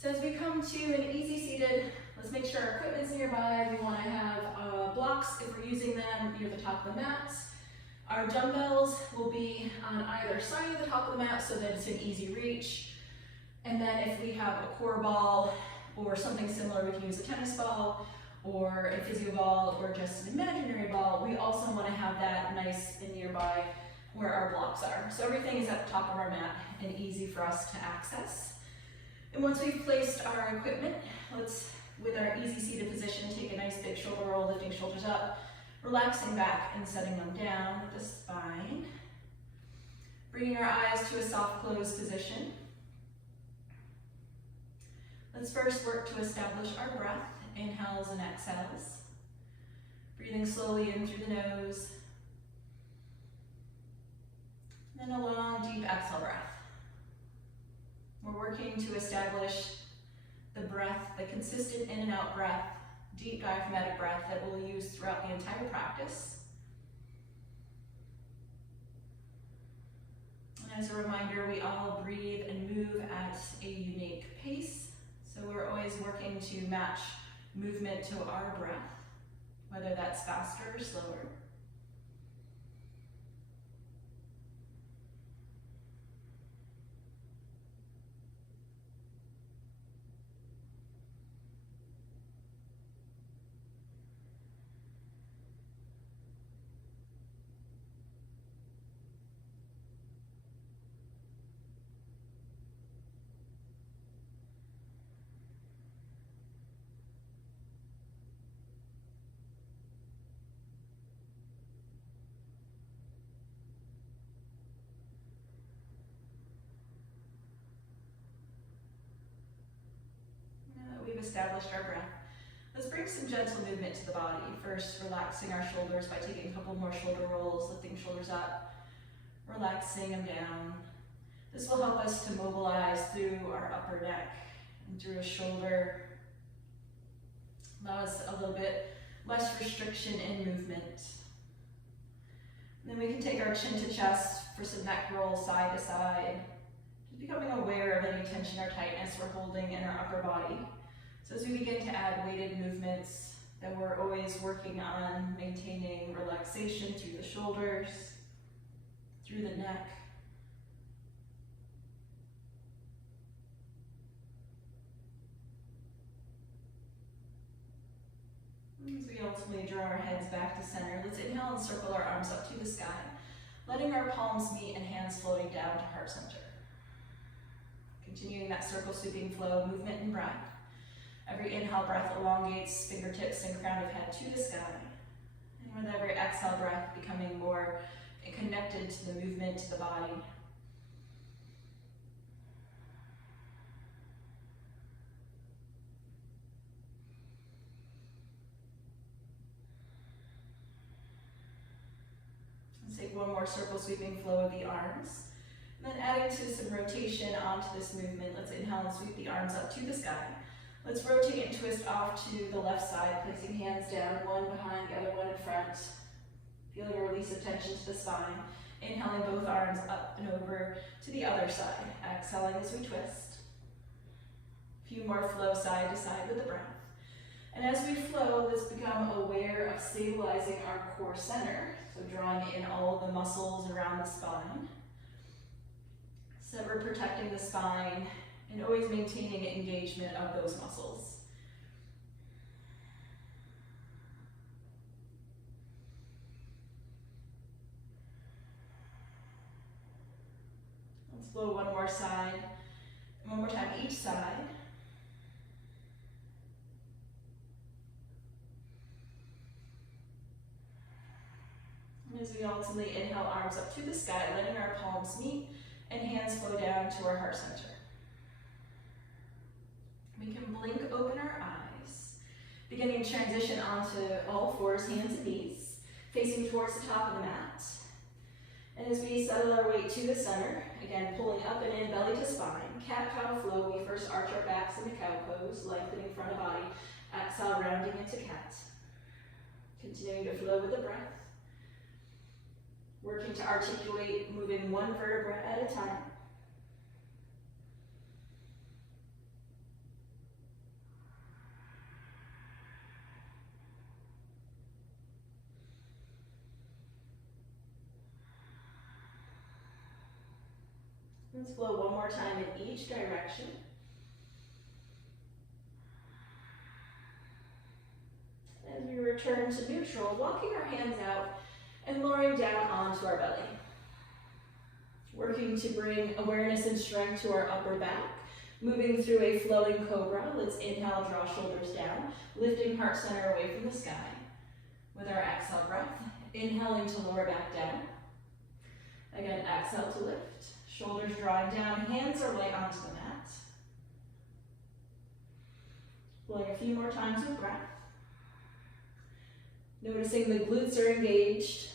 So as we come to an easy seated, let's make sure our equipment's nearby. We want to have blocks, if we're using them, near the top of the mat. Our dumbbells will be on either side of the top of the mat so that it's an easy reach. And then if we have a core ball or something similar, we can use a tennis ball or a physio ball or just an imaginary ball. We also want to have that nice and nearby where our blocks are. So everything is at the top of our mat and easy for us to access. And once we've placed our equipment, let's, with our easy seated position, take a nice big shoulder roll, lifting shoulders up, relaxing back and setting them down with the spine. Bringing our eyes to a soft closed position. Let's first work to establish our breath, inhales and exhales. Breathing slowly in through the nose. Then a long, deep exhale breath. We're working to establish the breath, the consistent in and out breath, deep diaphragmatic breath that we'll use throughout the entire practice. And as a reminder, we all breathe and move at a unique pace. So we're always working to match movement to our breath, whether that's faster or slower. We've established our breath. Let's bring some gentle movement to the body. First, relaxing our shoulders by taking a couple more shoulder rolls, lifting shoulders up, relaxing them down. This will help us to mobilize through our upper neck and through a shoulder. Allow us a little bit less restriction in movement. And then we can take our chin to chest for some neck rolls side to side. Just becoming aware of any tension or tightness we're holding in our upper body. So as we begin to add weighted movements, that we're always working on maintaining relaxation through the shoulders, through the neck. As we ultimately draw our heads back to center, let's inhale and circle our arms up to the sky, letting our palms meet and hands floating down to heart center. Continuing that circle sweeping flow, movement and breath. Every inhale breath elongates fingertips and crown of head to the sky. And with every exhale breath, becoming more connected to the movement, to the body. Let's take one more circle sweeping flow of the arms. And then adding to some rotation onto this movement, let's inhale and sweep the arms up to the sky. Let's rotate and twist off to the left side, placing hands down, one behind, the other one in front. Feeling a release of tension to the spine. Inhaling both arms up and over to the other side. Exhaling as we twist. A few more flow side to side with the breath. And as we flow, let's become aware of stabilizing our core center. So drawing in all the muscles around the spine. So we're protecting the spine and always maintaining engagement of those muscles. Let's flow one more side, and one more time each side. And as we ultimately inhale, arms up to the sky, letting our palms meet and hands flow down to our heart center. We can blink open our eyes, beginning to transition onto all fours, hands and knees, facing towards the top of the mat. And as we settle our weight to the center, again pulling up and in, belly to spine, cat-cow flow, we first arch our backs into cow pose, lengthening front of body, exhale, rounding into cat. Continuing to flow with the breath. Working to articulate, moving one vertebra at a time. Let's flow one more time in each direction. As we return to neutral, walking our hands out and lowering down onto our belly. Working to bring awareness and strength to our upper back. Moving through a flowing cobra, let's inhale, draw shoulders down, lifting heart center away from the sky. With our exhale breath, inhaling to lower back down. Again, exhale to lift, shoulders drawing down, hands are light onto the mat. Flowing a few more times with breath. Noticing the glutes are engaged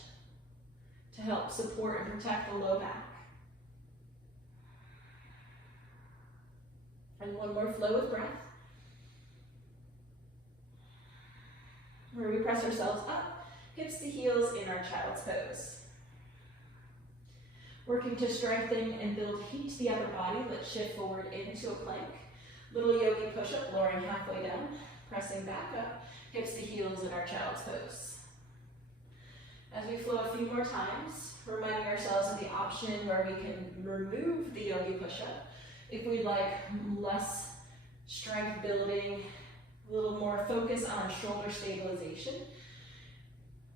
to help support and protect the low back. And one more flow with breath. Where we press ourselves up, hips to heels in our child's pose. Working to strengthen and build heat to the upper body, let's shift forward into a plank. Little yogi push-up, lowering halfway down, pressing back up, hips to heels in our child's pose. As we flow a few more times, reminding ourselves of the option where we can remove the yogi push-up if we'd like less strength building, a little more focus on shoulder stabilization.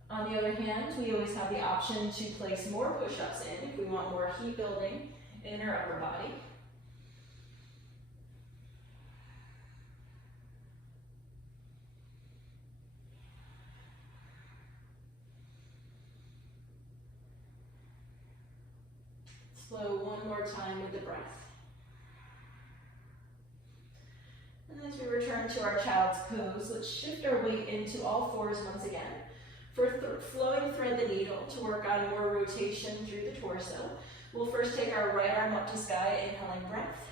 On the other hand, we always have the option to place more push-ups in if we want more heat building in our upper body. Slow one more time with the breath. And as we return to our child's pose, let's shift our weight into all fours once again. For flowing thread the needle to work on more rotation through the torso. We'll first take our right arm up to sky, inhaling breath,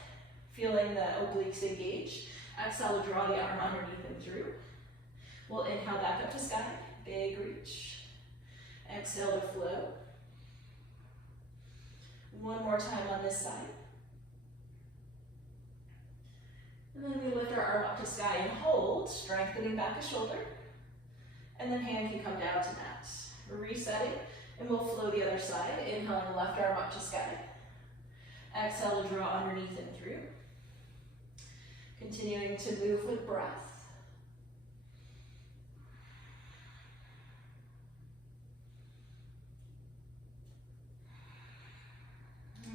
feeling the obliques engage. Exhale to draw the arm underneath and through. We'll inhale back up to sky, big reach. Exhale to flow. One more time on this side. And then we lift our arm up to sky and hold, strengthening back the shoulder. And then hand can come down to mat. Resetting, and we'll flow the other side. Inhaling, left arm up to sky. Exhale to draw underneath and through. Continuing to move with breath.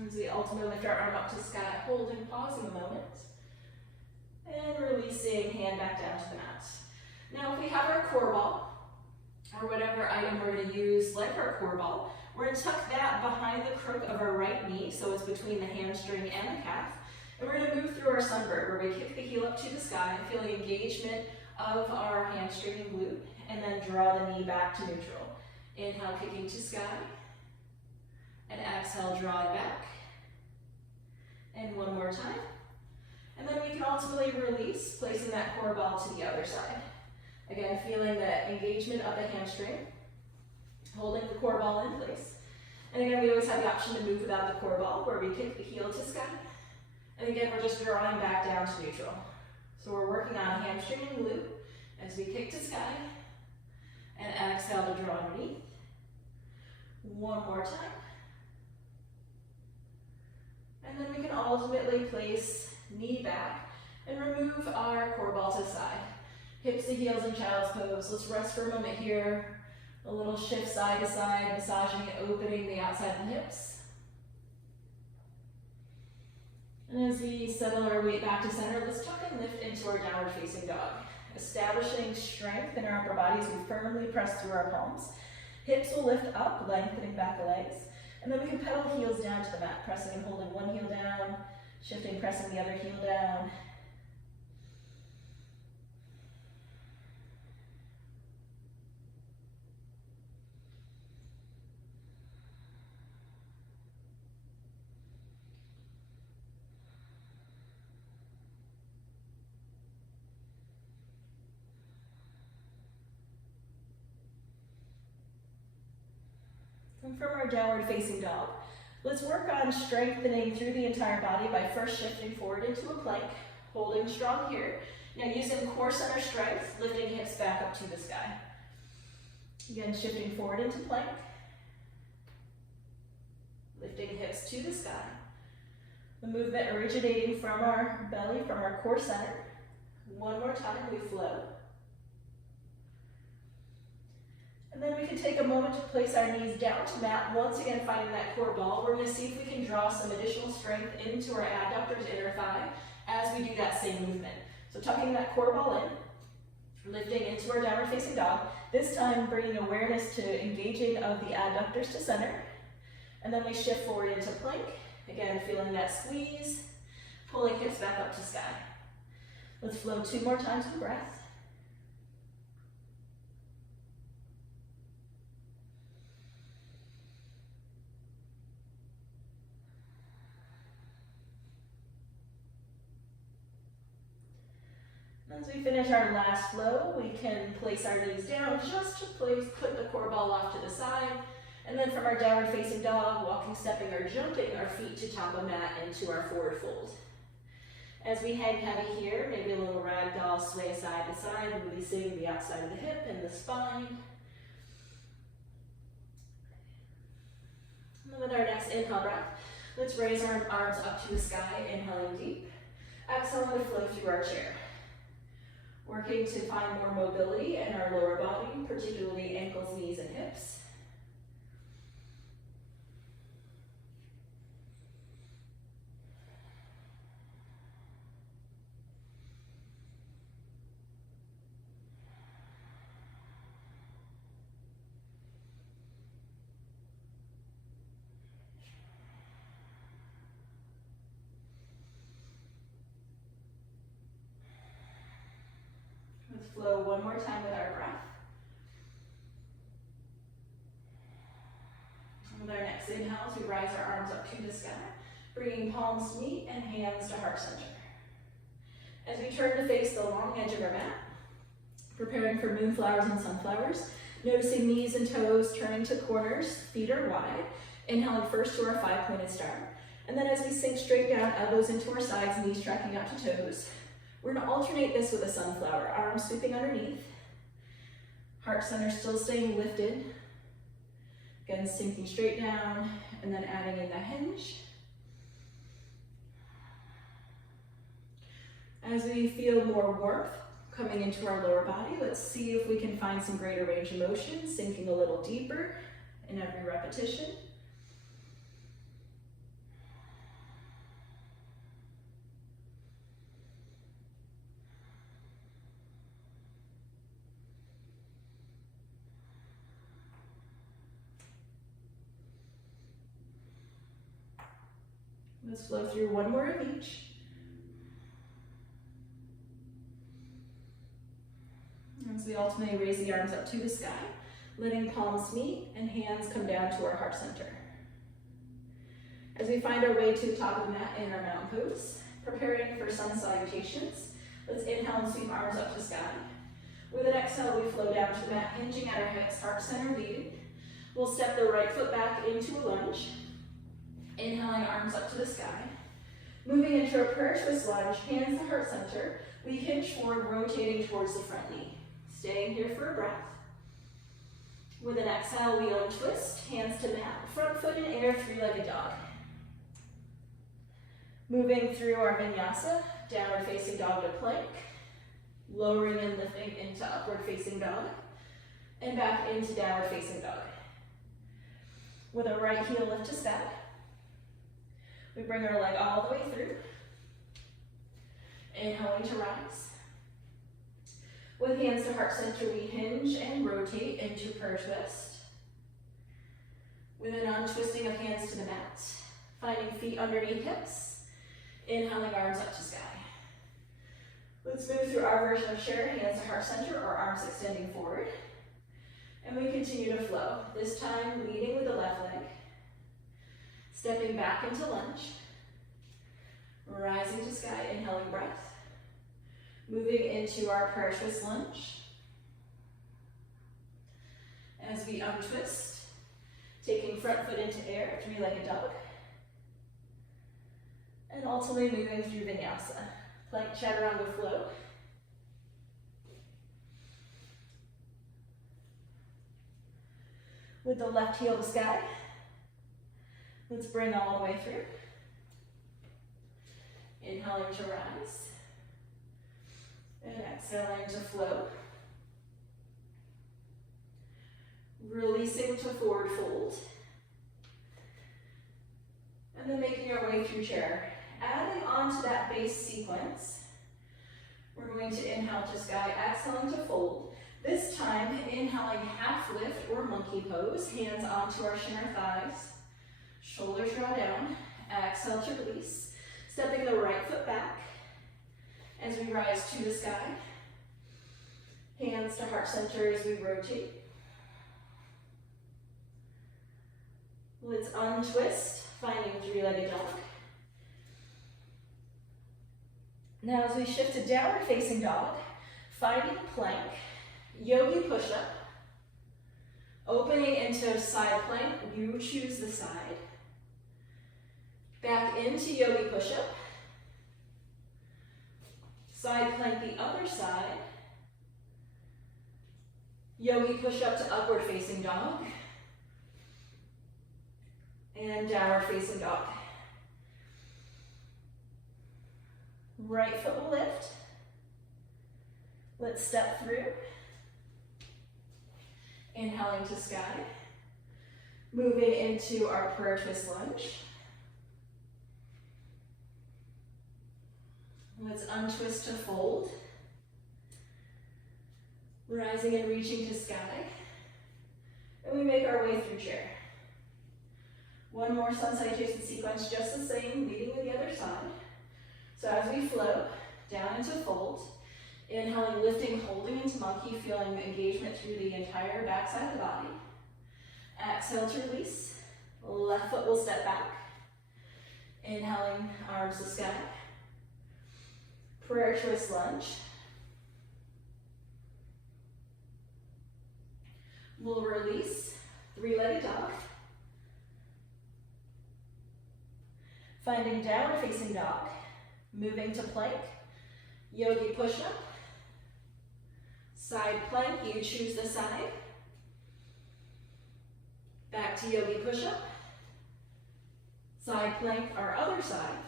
As we ultimately lift our arm up to sky, holding, pausing a moment. And releasing, hand back down to the mat. Now if we have our core ball, or whatever item we're going to use, like our core ball, we're going to tuck that behind the crook of our right knee, so it's between the hamstring and the calf. And we're going to move through our sunbird, where we kick the heel up to the sky, feeling engagement of our hamstring and glute, and then draw the knee back to neutral. Inhale, kicking to sky, and exhale, drawing back. And one more time. And then we can ultimately release, placing that core ball to the other side. Again, feeling the engagement of the hamstring, holding the core ball in place. And again, we always have the option to move without the core ball, where we kick the heel to sky. And again, we're just drawing back down to neutral. So we're working on hamstring and glute as we kick to sky, and exhale to draw underneath. One more time. And then we can ultimately place knee back and remove our core ball to the side. Hips to heels in child's pose. Let's rest for a moment here. A little shift side to side, massaging and opening the outside of the hips. And as we settle our weight back to center, let's tuck and lift into our downward facing dog. Establishing strength in our upper bodies, we firmly press through our palms. Hips will lift up, lengthening back the legs. And then we can pedal the heels down to the mat, pressing and holding one heel down, shifting, pressing the other heel down. And from our downward facing dog, let's work on strengthening through the entire body by first shifting forward into a plank, holding strong here. Now using core center strength, lifting hips back up to the sky. Again, shifting forward into plank, lifting hips to the sky. The movement originating from our belly, from our core center. One more time, we flow. And then we can take a moment to place our knees down to mat. Once again, finding that core ball. We're going to see if we can draw some additional strength into our adductors, inner thigh, as we do that same movement. So tucking that core ball in, lifting into our downward facing dog. This time, bringing awareness to engaging of the adductors to center. And then we shift forward into plank. Again, feeling that squeeze, pulling hips back up to sky. Let's flow 2 more times with breath. As we finish our last flow, we can place our knees down just to put the core ball off to the side. And then from our downward facing dog, walking, stepping, or jumping our feet to top of mat into our forward fold. As we hang heavy here, maybe a little ragdoll sway side to side, releasing the outside of the hip and the spine. And then with our next inhale breath, let's raise our arms up to the sky, inhaling deep. Exhaling to flow through our chair. Working to find more mobility in our lower body, particularly ankles, knees, and hips. Let's flow one more time with our breath. And with our next inhales, we rise our arms up to the sky, bringing palms to meet and hands to heart center. As we turn to face the long edge of our mat, preparing for moonflowers and sunflowers, noticing knees and toes turning to corners, feet are wide, inhaling first to our 5-pointed star. And then as we sink straight down, elbows into our sides, knees tracking out to toes, we're going to alternate this with a sunflower, arms sweeping underneath, heart center still staying lifted. Again, sinking straight down, and then adding in the hinge. As we feel more warmth coming into our lower body, let's see if we can find some greater range of motion, sinking a little deeper in every repetition. Let's flow through one more of each. As we ultimately raise the arms up to the sky, letting palms meet and hands come down to our heart center. As we find our way to the top of the mat in our mountain pose, preparing for sun salutations, let's inhale and sweep arms up to sky. With an exhale, we flow down to the mat, hinging at our hips, heart center leading. We'll step the right foot back into a lunge. Inhaling, arms up to the sky. Moving into a prayer twist lunge, hands to heart center. We hinge forward, rotating towards the front knee. Staying here for a breath. With an exhale, we untwist, hands to mat. Front foot in air, 3-legged dog. Moving through our vinyasa, downward facing dog to plank. Lowering and lifting into upward facing dog. And back into downward facing dog. With a right heel lift to sky. We bring our leg all the way through. Inhaling to rise. With hands to heart center, we hinge and rotate into prayer twist. With an untwisting of hands to the mat. Finding feet underneath hips. Inhaling, arms up to sky. Let's move through our version of chair, hands to heart center or arms extending forward. And we continue to flow. This time leading with the left leg. Stepping back into lunge. Rising to sky, inhaling breath. Moving into our prayer twist lunge. As we untwist, taking front foot into air, 3-legged dog. And ultimately moving through vinyasa. Plank chaturanga flow. With the left heel to sky. Let's bring all the way through. Inhaling to rise. And exhaling to flow. Releasing to forward fold. And then making our way through chair. Adding on to that base sequence, we're going to inhale to sky, exhaling to fold. This time, inhaling half lift or monkey pose, hands onto our shin or thighs. Shoulders draw down, exhale to release. Stepping the right foot back as we rise to the sky. Hands to heart center as we rotate. Let's untwist, finding three-legged dog. Now as we shift to downward facing dog, finding plank, yogi push-up, opening into side plank, you choose the side. Back into yogi push-up, side plank the other side, yogi push-up to upward facing dog, and downward facing dog. Right foot will lift. Let's step through. Inhaling to sky. Moving into our prayer twist lunge. Let's untwist to fold. Rising and reaching to sky. And we make our way through chair. One more sun salutation sequence, just the same, leading with the other side. So as we flow down into fold, inhaling, lifting, holding into monkey, feeling engagement through the entire backside of the body. Exhale to release. Left foot will step back. Inhaling, arms to sky. Prayer twist lunge. We'll release, three-legged dog. Finding downward facing dog. Moving to plank, yogi push-up. Side plank, you choose the side. Back to yogi push-up. Side plank, our other side.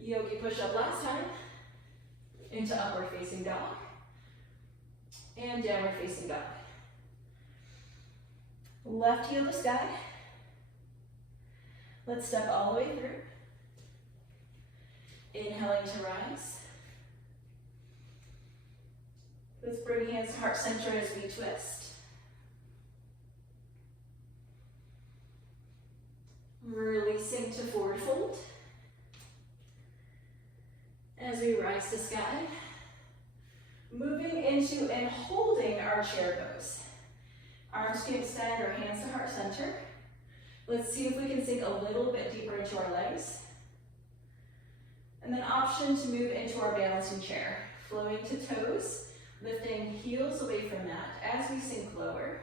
Yogi push-up last time. Into upward facing dog. And downward facing dog. Left heel to sky. Let's step all the way through. Inhaling to rise. Let's bring hands to heart center as we twist. Releasing to forward fold. As we rise to sky. Moving into and holding our chair pose. Arms can extend or hands to heart center. Let's see if we can sink a little bit deeper into our legs. And then option to move into our balancing chair. Flowing to toes, lifting heels away from mat as we sink lower.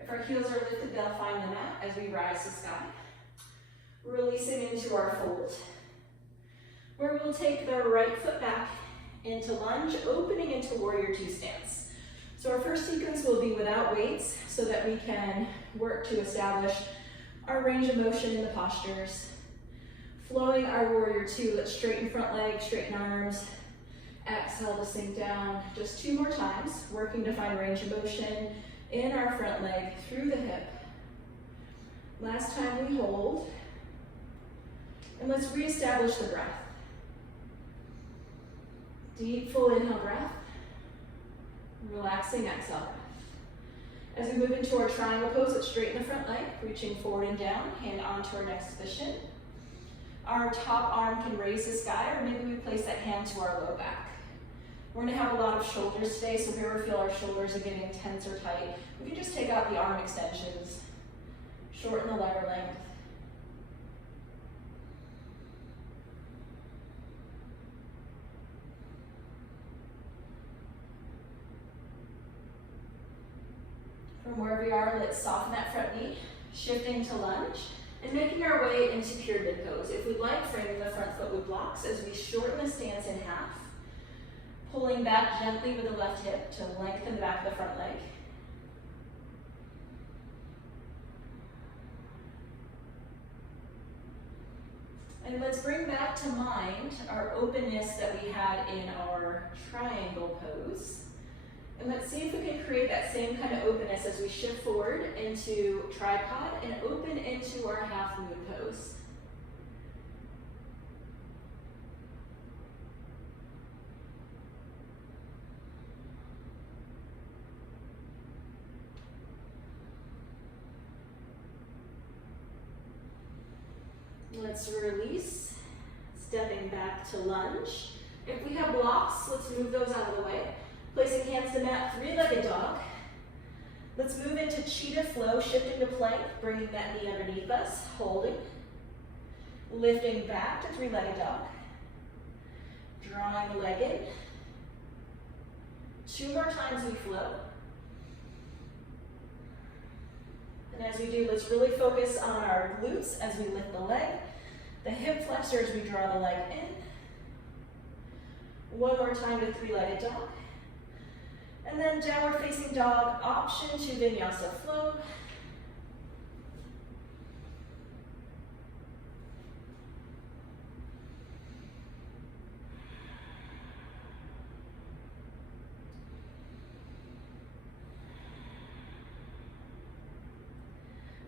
If our heels are lifted, they'll find the mat as we rise to sky. Releasing into our fold, where we'll take the right foot back into lunge, opening into warrior two stance. So our first sequence will be without weights so that we can work to establish our range of motion in the postures. Flowing our warrior two, let's straighten front leg, straighten arms. Exhale to sink down. Just 2 more times, working to find range of motion in our front leg through the hip. Last time we hold. And let's reestablish the breath. Deep, full inhale breath. Relaxing exhale breath. As we move into our triangle pose, let's straighten the front leg, reaching forward and down, hand onto our next to the shin. Our top arm can raise the sky, or maybe we place that hand to our low back. We're gonna have a lot of shoulders today, so if we ever feel our shoulders are getting tense or tight, we can just take out the arm extensions, shorten the lever length. From wherever we are, let's soften that front knee, shifting to lunge, and making our way into pyramid pose. If we'd like, framing the front foot with blocks as we shorten the stance in half. Pulling back gently with the left hip to lengthen the back of the front leg. And let's bring back to mind our openness that we had in our triangle pose. And let's see if we can create that same kind of openness as we shift forward into tripod and open into our half moon pose. Let's release, stepping back to lunge. If we have blocks, let's move those out of the way. Placing hands to mat, three-legged dog. Let's move into cheetah flow, shifting to plank, bringing that knee underneath us, holding. Lifting back to three-legged dog. Drawing the leg in. 2 more times we flow. And as we do, let's really focus on our glutes as we lift the leg. The hip flexors, we draw the leg in. 1 more time to three-legged dog. And then downward facing dog, option to vinyasa flow.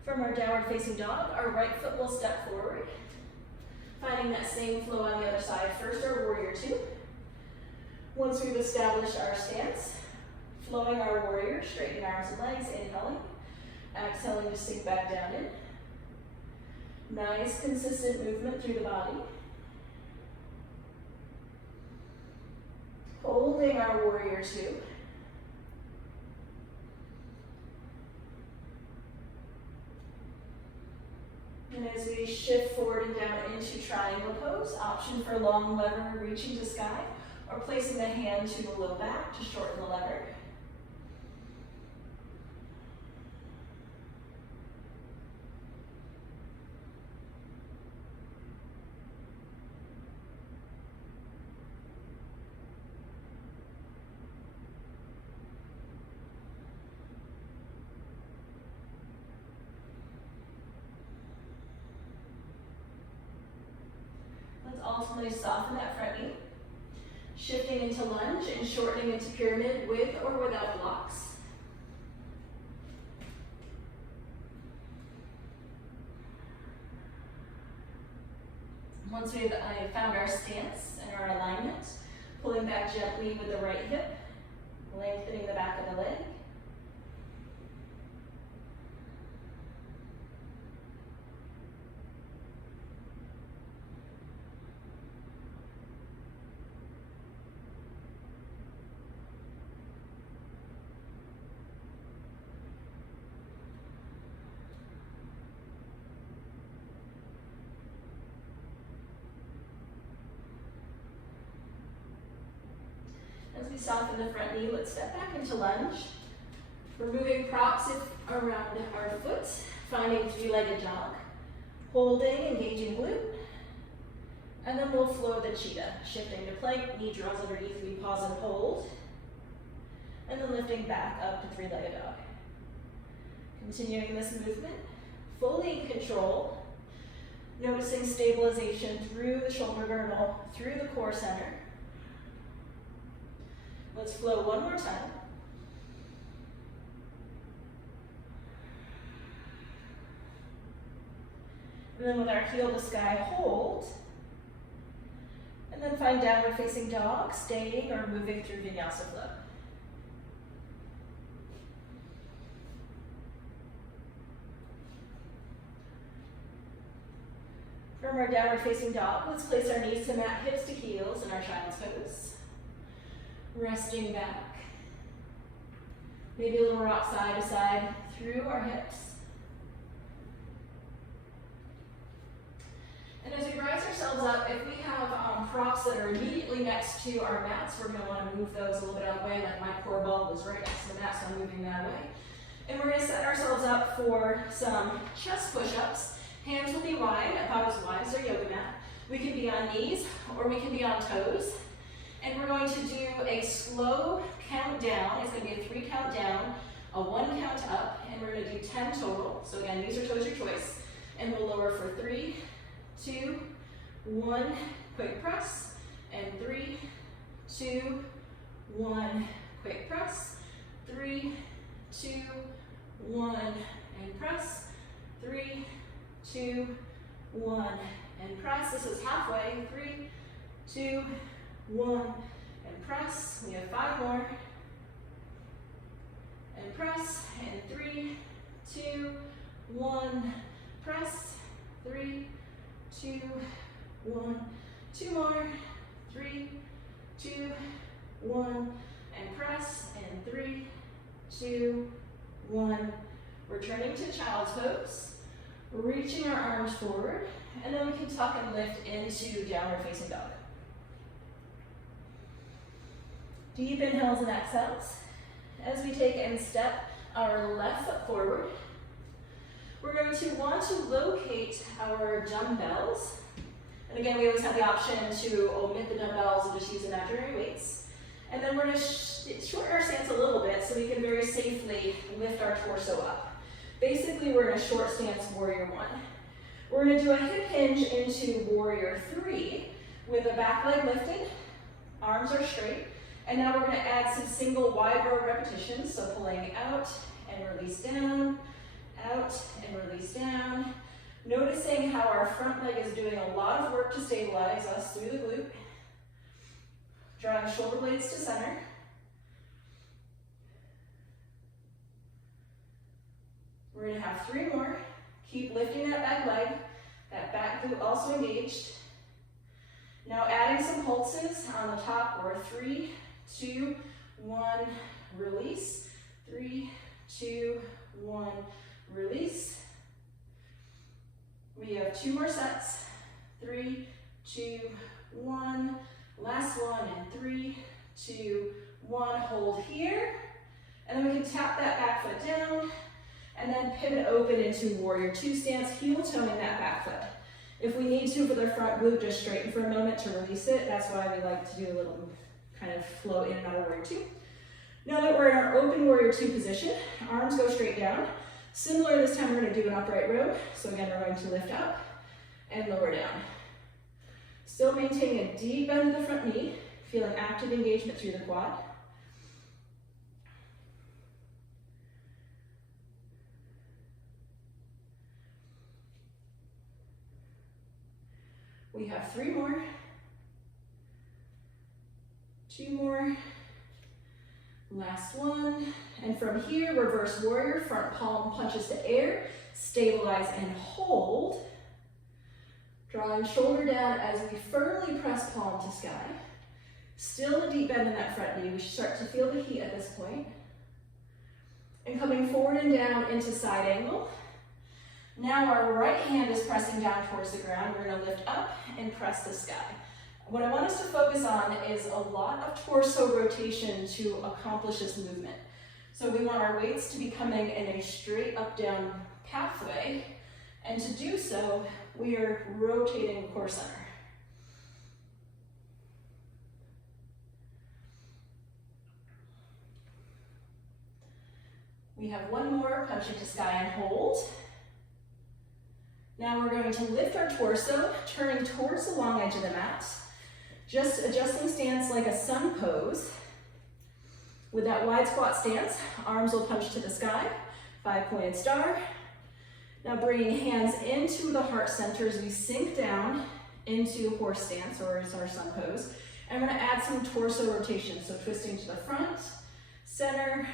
From our downward facing dog, our right foot will step forward. Finding that same flow on the other side. First our warrior 2. Once we've established our stance, flowing our warrior, straightening arms and legs, inhaling. Exhaling to sink back down in. Nice consistent movement through the body. Holding our warrior 2. And as we shift forward and down into triangle pose, option for long lever reaching to sky, or placing the hand to the low back to shorten the lever. Ultimately soften that front knee. Shifting into lunge and shortening into pyramid with or without blocks. Once we've found our stance and our alignment, pulling back gently with the right hip, lengthening the back of the leg. As we soften the front knee, let's step back into lunge. Removing props around our foot, finding three-legged dog. Holding, engaging glute. And then we'll flow the cheetah. Shifting to plank, knee draws underneath, we pause and hold. And then lifting back up to three-legged dog. Continuing this movement, fully in control. Noticing stabilization through the shoulder girdle, through the core center. Let's flow 1 more time. And then with our heel to sky, hold. And then find downward facing dog, staying or moving through vinyasa flow. From our downward facing dog, let's place our knees to mat, hips to heels in our child's pose. Resting back. Maybe a little rock side to side through our hips. And as we rise ourselves up, if we have props that are immediately next to our mats, we're going to want to move those a little bit out of the way, like my core ball was right next to the mat, so I'm moving that way. And we're going to set ourselves up for some chest push-ups. Hands will be wide, about as wide as our yoga mat. We can be on knees or we can be on toes. And we're going to do a slow count down. It's going to be a 3 count down, a 1 count up, and we're going to do 10 total. So again, knees or toes, your choice. And we'll lower for 3, 2, 1, quick press, and 3, 2, 1, quick press, 3, 2, 1, and press, 3, 2, 1, and press. This is halfway. 3, 2, 1, and press. We have 5 more. And press. And 3, 2, 1, press. 3, 2, 1. 2 more. 3, 2, 1, and press. And 3, 2, 1. Returning to child's pose. Reaching our arms forward, and then we can tuck and lift into downward facing dog. Deep inhales and exhales. As we take and step our left foot forward, we're going to want to locate our dumbbells. And again, we always have the option to omit the dumbbells and just use imaginary weights. And then we're going to shorten our stance a little bit so we can very safely lift our torso up. Basically, we're in a short stance warrior 1. We're going to do a hip hinge into warrior 3 with the back leg lifted, arms are straight, and now we're going to add some single wide row repetitions, so pulling out and release down, out and release down. Noticing how our front leg is doing a lot of work to stabilize us through the glute. Drawing shoulder blades to center. We're going to have 3 more. Keep lifting that back leg. That back glute also engaged. Now adding some pulses on the top. We're 3, 2, 1, release. 3, 2, 1, release. We have 2 more sets. 3, 2, 1. Last one, and 3, 2, 1. Hold here. And then we can tap that back foot down. And then pivot open into warrior 2 stance, heel toeing that back foot. If we need to for the front glute, just straighten for a moment to release it. That's why we like to do a little kind of flow in and out of warrior 2. Now that we're in our open warrior 2 position, arms go straight down. Similar this time, we're going to do an upright row. So again, we're going to lift up and lower down. Still maintaining a deep bend of the front knee, feeling active engagement through the quad. We have 3 more, 2 more, last one. And from here, reverse warrior, front palm punches to air, stabilize and hold. Drawing shoulder down as we firmly press palm to sky. Still a deep bend in that front knee. We should start to feel the heat at this point. And coming forward and down into side angle. Now our right hand is pressing down towards the ground. We're going to lift up and press the sky. What I want us to focus on is a lot of torso rotation to accomplish this movement. So we want our weights to be coming in a straight up-down pathway. And to do so, we are rotating the core center. We have 1 more, punching to sky and hold. Now we're going to lift our torso, turning towards the long edge of the mat. Just adjusting stance like a sun pose. With that wide squat stance, arms will punch to the sky, 5-pointed star. Now bringing hands into the heart center as we sink down into horse stance, or as our sun pose. And we're going to add some torso rotation, so twisting to the front, center,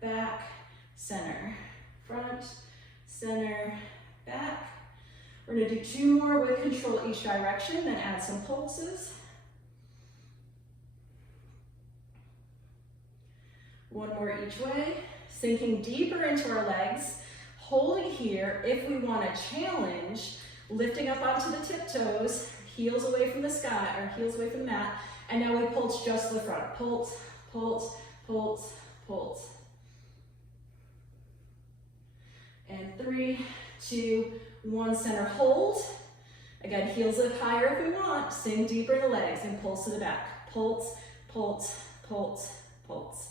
back, center, front, center, back. We're going to do 2 more with control each direction, then add some pulses. 1 more each way, sinking deeper into our legs, holding here. If we want to challenge, lifting up onto the tiptoes, heels away from the sky, or heels away from the mat, and now we pulse just to the front. Pulse, pulse, pulse, pulse. And 3, 2, 1, center hold. Again, heels lift higher if we want. Sink deeper in the legs and pulse to the back. Pulse, pulse, pulse, pulse.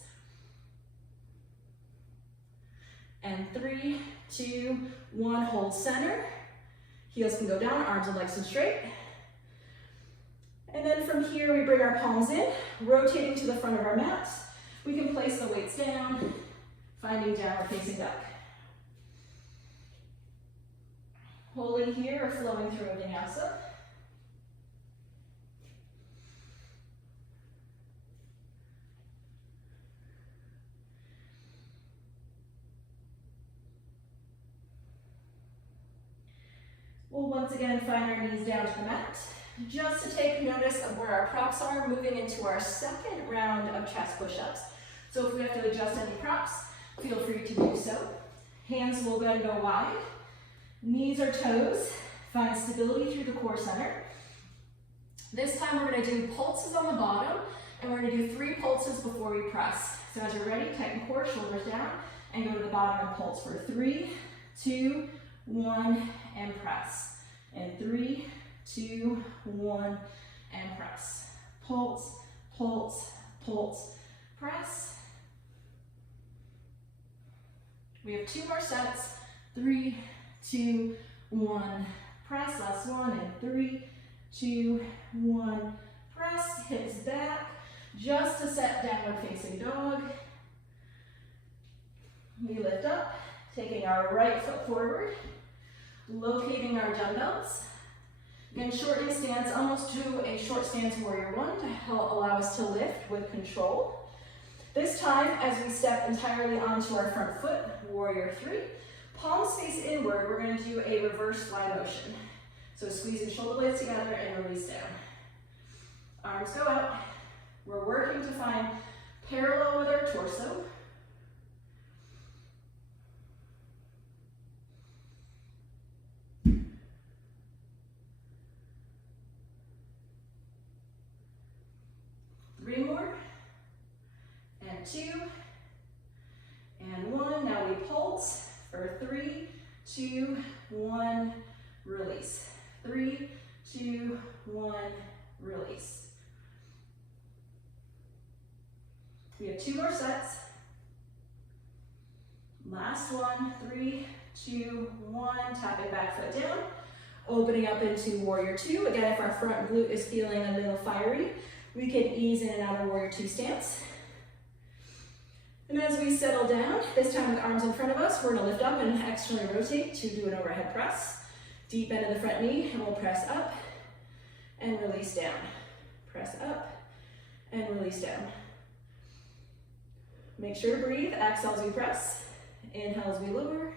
And 3, 2, 1, hold center. Heels can go down, arms and legs in straight. And then from here, we bring our palms in, rotating to the front of our mat. We can place the weights down, finding downward facing dog. Holding here or flowing through a vinyasa. We'll once again find our knees down to the mat. Just to take notice of where our props are, moving into our second round of chest push-ups. So if we have to adjust any props, feel free to do so. Hands will then go wide. Knees or toes. Find stability through the core center. This time we're going to do pulses on the bottom, and we're going to do 3 pulses before we press. So as you're ready, tighten core, shoulders down, and go to the bottom and pulse for 3, 2, 1, and press. And 3, 2, 1, and press. Pulse, pulse, pulse, press. We have 2 more sets. 3, 2, 1, press. Last one, and 3, 2, 1, press. Hips back. Just a set downward facing dog. We lift up, taking our right foot forward, locating our dumbbells. Again, shortening stance, almost to a short stance warrior 1 to help allow us to lift with control. This time, as we step entirely onto our front foot, warrior 3, palms face inward, we're going to do a reverse fly motion. So squeezing shoulder blades together and release down. Arms go out. We're working to find parallel with our torso. Three more, and 2, and 1. Now we pulse for 3, 2, 1, release. 3, 2, 1, release. We have 2 more sets. Last one, 3, 2, 1, tapping back foot down, opening up into warrior 2. Again, if our front glute is feeling a little fiery, we can ease in and out of warrior 2 stance. And as we settle down, this time with arms in front of us, we're gonna lift up and externally rotate to do an overhead press. Deep bend in the front knee, and we'll press up and release down. Press up and release down. Make sure to breathe. Exhale as we press. Inhale as we lower.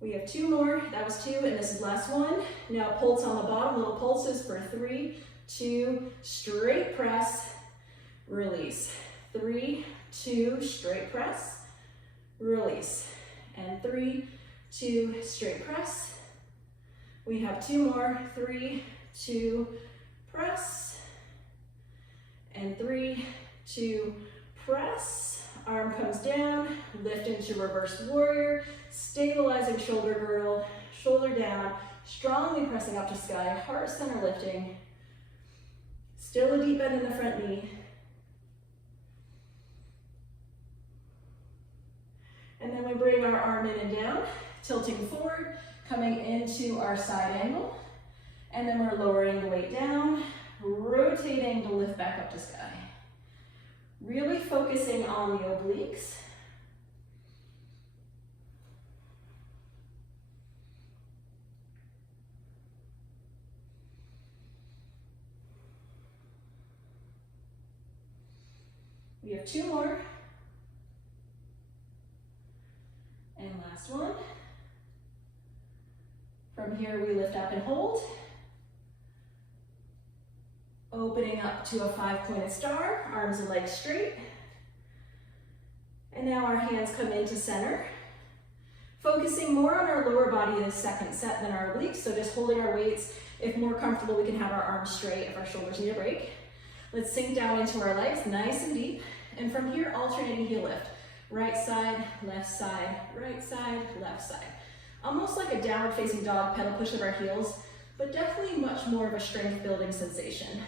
We have 2 more. That was 2, and this is last one. Now pulse on the bottom, little pulses for 3, 2, straight press, release. 3, 2, straight press, release. And 3, 2, straight press. We have 2 more. 3, 2, press. And 3, 2, press. Arm comes down, lift into reverse warrior, stabilizing shoulder girdle, shoulder down, strongly pressing up to sky, heart center lifting. Still a deep bend in the front knee. And then we bring our arm in and down, tilting forward, coming into our side angle. And then we're lowering the weight down, rotating to lift back up to sky. Really focusing on the obliques. We have 2 more. And last one. From here, we lift up and hold. Opening up to a 5-pointed star, arms and legs straight. And now our hands come into center. Focusing more on our lower body in the second set than our obliques, so just holding our weights. If more comfortable, we can have our arms straight if our shoulders need a break. Let's sink down into our legs, nice and deep. And from here, alternating heel lift. right side, left side, right side, left side. Almost like a downward facing dog, pedal push of our heels, but definitely much more of a strength building sensation.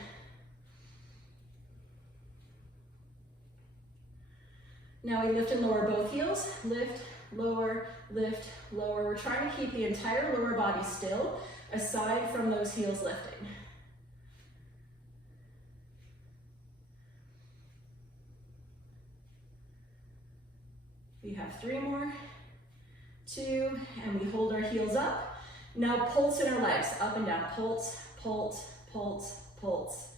Now we lift and lower both heels, lift, lower, lift, lower. We're trying to keep the entire lower body still, aside from those heels lifting. We have 3 more, 2, and we hold our heels up. Now pulse in our legs, up and down, pulse, pulse, pulse, pulse.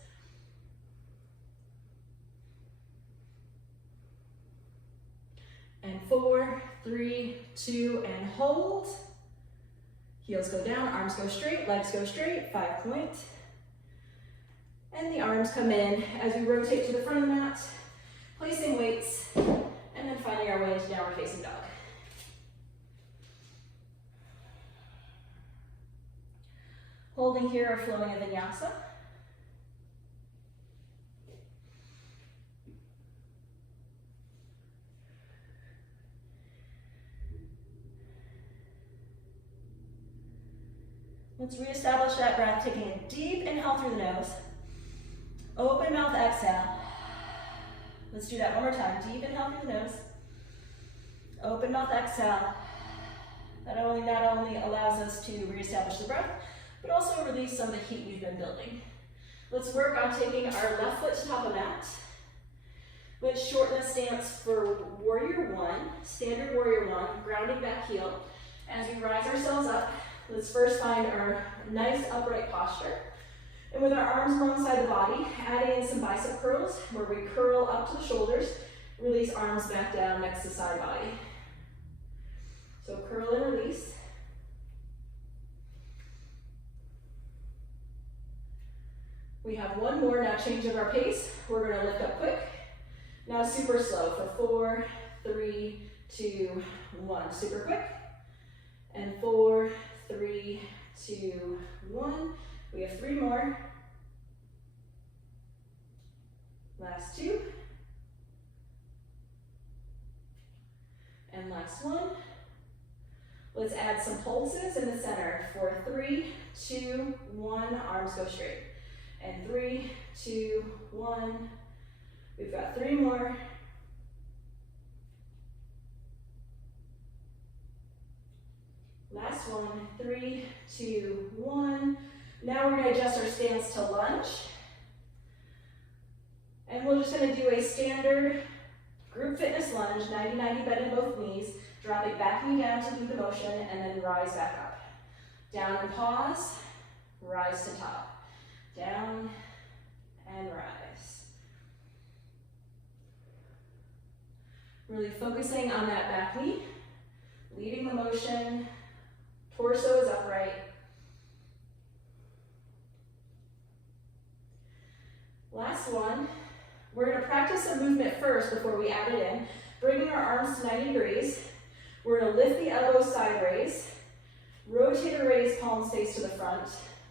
And 4, 3, 2, and hold. Heels go down, arms go straight, legs go straight, 5 point. And the arms come in as we rotate to the front of the mat, placing weights, and then finding our way into downward facing dog. Holding here or flowing in vinyasa. Let's reestablish that breath, taking a deep inhale through the nose. Open mouth, exhale. Let's do that one more time. Deep inhale through the nose. Open mouth, exhale. That not only allows us to reestablish the breath, but also release some of the heat we've been building. Let's work on taking our left foot to top of mat. Let's shorten the stance for warrior 1, standard warrior 1, grounding back heel. As we rise ourselves up, let's first find our nice upright posture. And with our arms alongside the body, adding in some bicep curls, where we curl up to the shoulders, release arms back down next to side body. So curl and release. We have 1 more, now change of our pace. We're gonna lift up quick. Now super slow for 4, 3, 2, 1. Super quick. And 4, 3, 2, 1. We have 3 more. Last 2. And last 1. Let's add some pulses in the center for 3, 2, 1. Arms go straight. And 3, 2, 1. We've got 3 more. Last 1, 3, 2, 1. Now we're going to adjust our stance to lunge. And we're just going to do a standard group fitness lunge, 90-90 bend in both knees, dropping back knee down to do the motion, and then rise back up. Down and pause, rise to top. Down and rise. Really focusing on that back knee, leading the motion, torso is upright. Last one, we're going to practice a movement first before we add it in, bringing our arms to 90 degrees. We're going to lift the elbows side raise, rotate or raise, palms face to the front,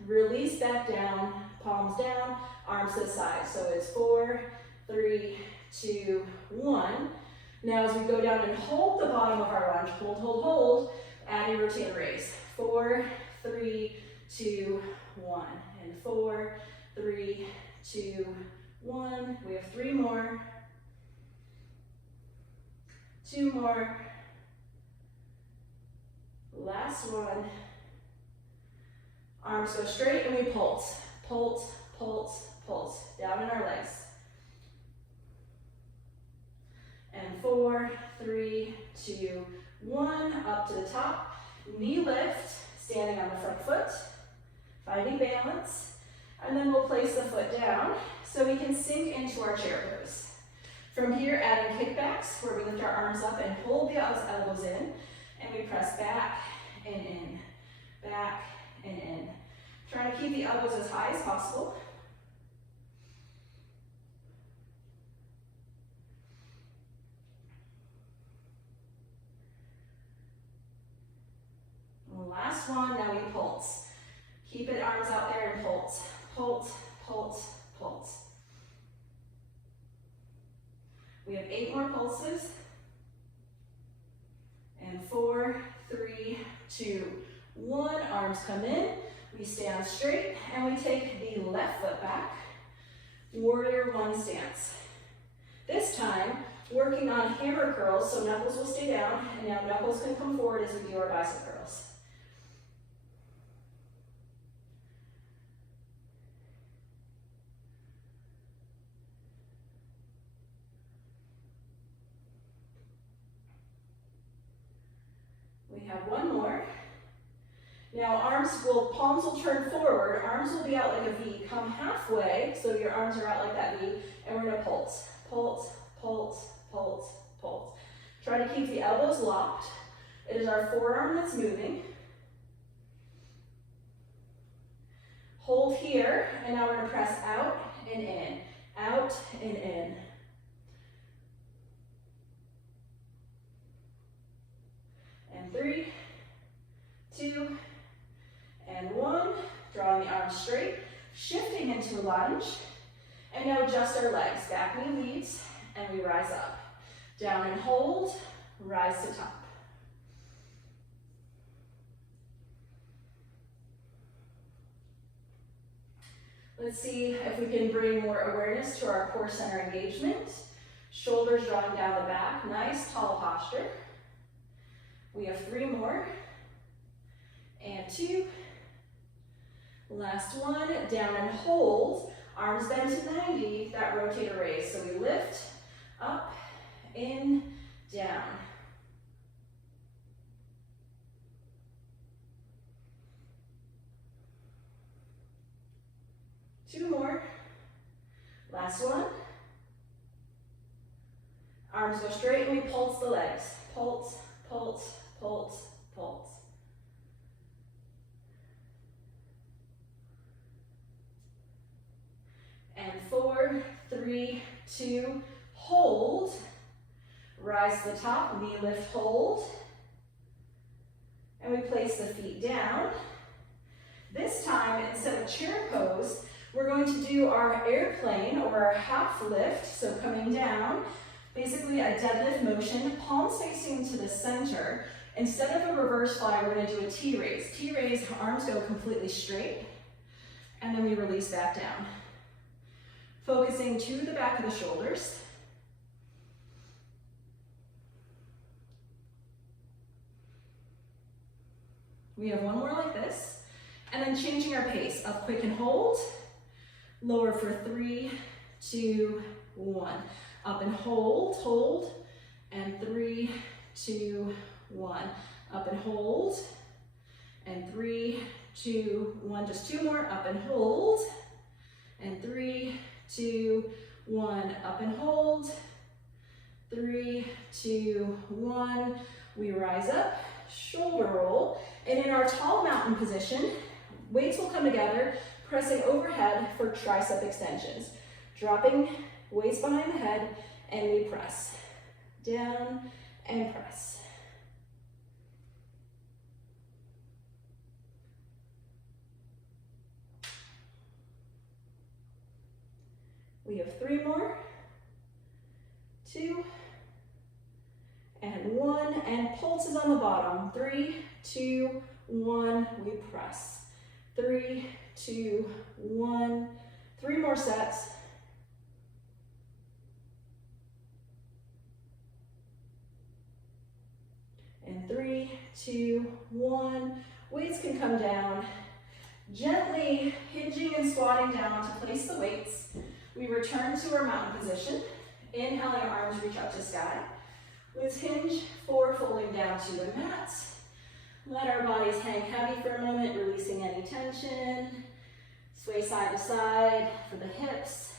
release back down, palms down, arms to the side. So it's 4, 3, 2, 1. Now as we go down and hold the bottom of our lunge, hold, hold, hold, add a rotate and raise. 4, 3, 2, 1. And 4, 3, 2, 1. We have 3 more. 2 more. Last one. Arms go straight and we pulse. Pulse, pulse, pulse. Down in our legs. And 4, 3, 2, 1. Up to the top. Knee lift, standing on the front foot. Finding balance. And then we'll place the foot down so we can sink into our chair pose. From here, adding kickbacks, where we lift our arms up and hold the elbows in, and we press back and in, back and in. Trying to keep the elbows as high as possible. And last one, now we pulse. Keep it, arms out there and pulse. Pulse, pulse, pulse. We have 8 more pulses. And 4, 3, 2, 1. Arms come in. We stand straight and we take the left foot back. Warrior one stance. This time, working on hammer curls, so knuckles will stay down, and now knuckles can come forward as we do our bicep curls. We have one more. Now palms will turn forward, arms will be out like a V. Come halfway, so your arms are out like that V, and we're gonna pulse. Pulse, pulse, pulse, pulse. Try to keep the elbows locked. It is our forearm that's moving. Hold here, and now we're gonna press out and in, out and in. And 3, 2, and 1. Drawing the arms straight, shifting into a lunge. And now adjust our legs. Back knee leads, and we rise up. Down and hold, rise to top. Let's see if we can bring more awareness to our core center engagement. Shoulders drawing down the back, nice tall posture. We have 3 more. And 2. Last one, down and hold. Arms bend to 90, that rotator raise. So we lift, up, in, down. Two more. Last one. Arms go straight and we pulse the legs. Pulse, pulse, pulse, pulse. And 4, 3, 2, hold. Rise to the top, knee lift, hold. And we place the feet down. This time, instead of chair pose, we're going to do our airplane or our half lift. So coming down, basically a deadlift motion, palms facing to the center. Instead of a reverse fly, we're going to do a T-raise. T-raise, arms go completely straight, and then we release back down. Focusing to the back of the shoulders. We have one more like this, and then changing our pace. Up quick and hold, lower for 3, 2, 1. Up and hold, hold, and 3, 2, 1. Up and hold, and 3, 2, 1. Just 2 more, up and hold, and 3, 2, 1. Up and hold, 3, 2, 1. We rise up, shoulder roll, and in our tall mountain position, weights will come together, pressing overhead for tricep extensions. Dropping weights behind the head, and we press. Down and press. We have 3 more. 2, and 1, and pulses on the bottom. 3, 2, 1, we press. 3, 2, 1, 3 more sets. And 3, 2, 1, weights can come down. Gently hinging and squatting down to place the weights. We return to our mountain position. Inhaling, arms reach up to sky. Let's hinge, forward folding down to the mat. Let our bodies hang heavy for a moment, releasing any tension. Sway side to side for the hips.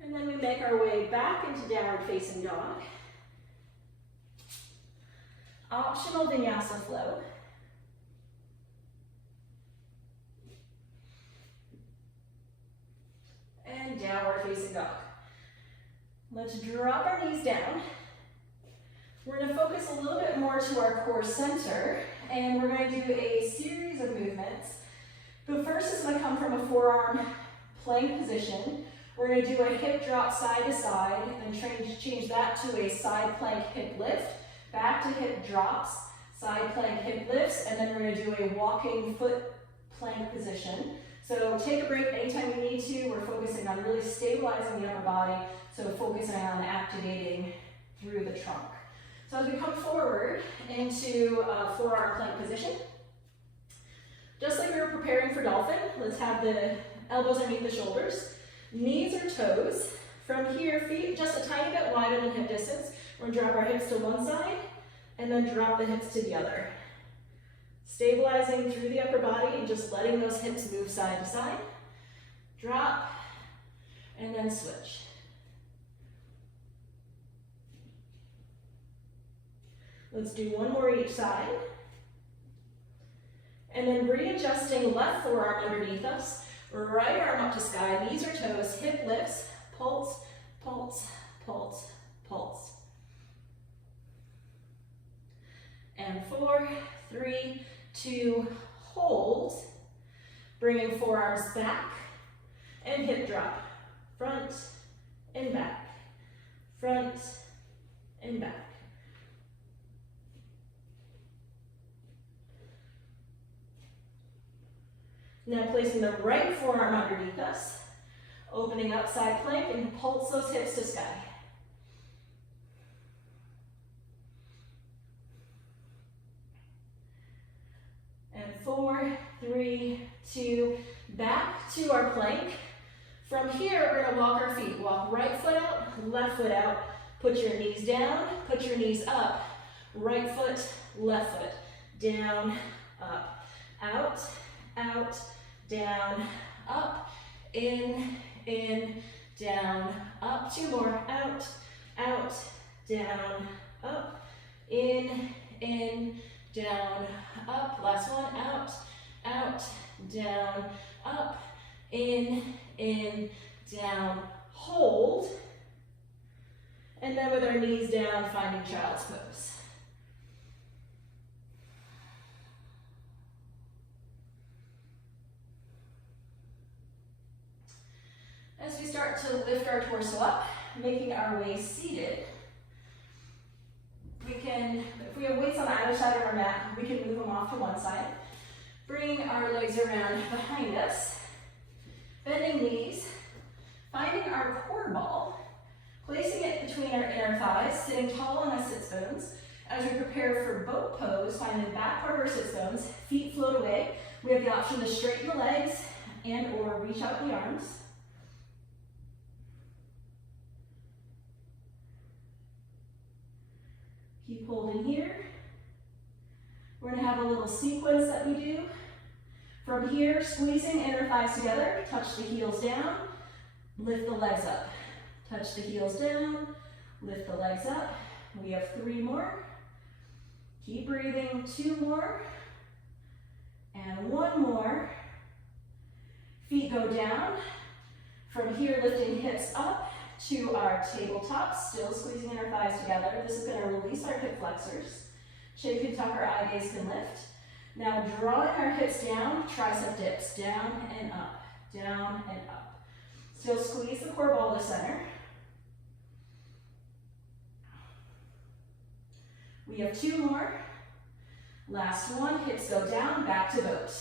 And then we make our way back into downward facing dog. Optional vinyasa flow. And downward facing dog. Let's drop our knees down. We're going to focus a little bit more to our core center, and we're going to do a series of movements. The first is going to come from a forearm plank position. We're going to do a hip drop side to side, and change that to a side plank hip lift, back to hip drops, side plank hip lifts, and then we're going to do a walking foot plank position. So take a break anytime you need to. We're focusing on really stabilizing the upper body, so focusing on activating through the trunk. So as we come forward into forearm plank position, just like we were preparing for dolphin, let's have the elbows underneath the shoulders, knees or toes. From here, feet just a tiny bit wider than hip distance. We're going to drop our hips to one side and then drop the hips to the other. Stabilizing through the upper body and just letting those hips move side to side. Drop and then switch. Let's do one more each side. And then readjusting left forearm underneath us, right arm up to sky, knees or toes, hip lifts, pulse, pulse, pulse, pulse. And 4, 3, 2, hold. Bringing forearms back and hip drop. Front and back, front and back. Now placing the right forearm underneath us, opening up side plank and pulse those hips to sky. And 4, 3, 2, back to our plank. From here, we're gonna walk our feet. Walk right foot out, left foot out. Put your knees down, put your knees up. Right foot, left foot. Down, up, out, out, down, up, in, down, up. 2 more, out, out, down, up, in, down, up. Last one, out, out, down, up, in, down. Hold. And then with our knees down, finding child's pose. As we start to lift our torso up, making our way seated, we can, if we have weights on either side of our mat, we can move them off to one side. Bringing our legs around behind us, bending knees, finding our core ball, placing it between our inner thighs, sitting tall on our sits bones. As we prepare for boat pose, find the back part of our sits bones, feet float away. We have the option to straighten the legs and or reach out the arms. Keep holding here. We're going to have a little sequence that we do. From here, squeezing inner thighs together, touch the heels down, lift the legs up. Touch the heels down, lift the legs up. We have 3 more. Keep breathing, 2 more. And 1 more. Feet go down. From here, lifting hips up to our tabletop, still squeezing inner thighs together. This is going to release our hip flexors. Chin can tuck, our eye gaze can lift. Now drawing our hips down, tricep dips, down and up, down and up. Still squeeze the core ball to center. We have 2 more. Last one, hips go down, back to boat.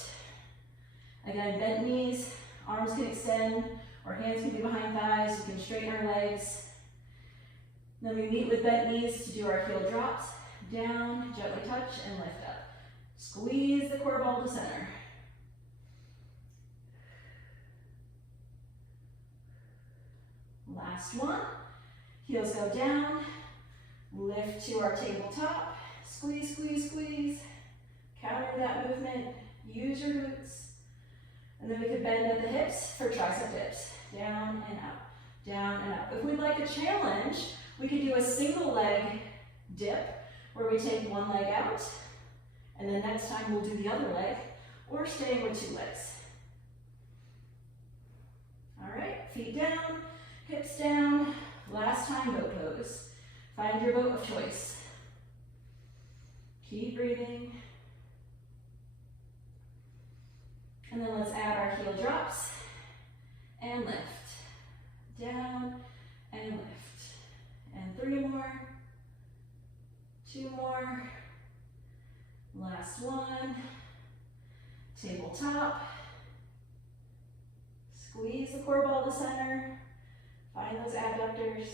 Again, bent knees, arms can extend, or hands can be behind thighs. You can straighten our legs. Then we meet with bent knees to do our heel drops. Down, gently touch, and lift up. Squeeze the core ball to center. Last one. Heels go down. Lift to our tabletop. Squeeze, squeeze, squeeze. Counter that movement. Use your glutes. And then we could bend at the hips for tricep dips. Down and up, down and up. If we'd like a challenge, we could do a single leg dip where we take one leg out, and then next time we'll do the other leg, or staying with 2 legs. All right, feet down, hips down. Last time, boat pose. Find your boat of choice. Keep breathing. And then let's add our heel drops and lift. down, and lift. And 3 more, 2 more, last one, tabletop. Squeeze the core ball to center, find those abductors.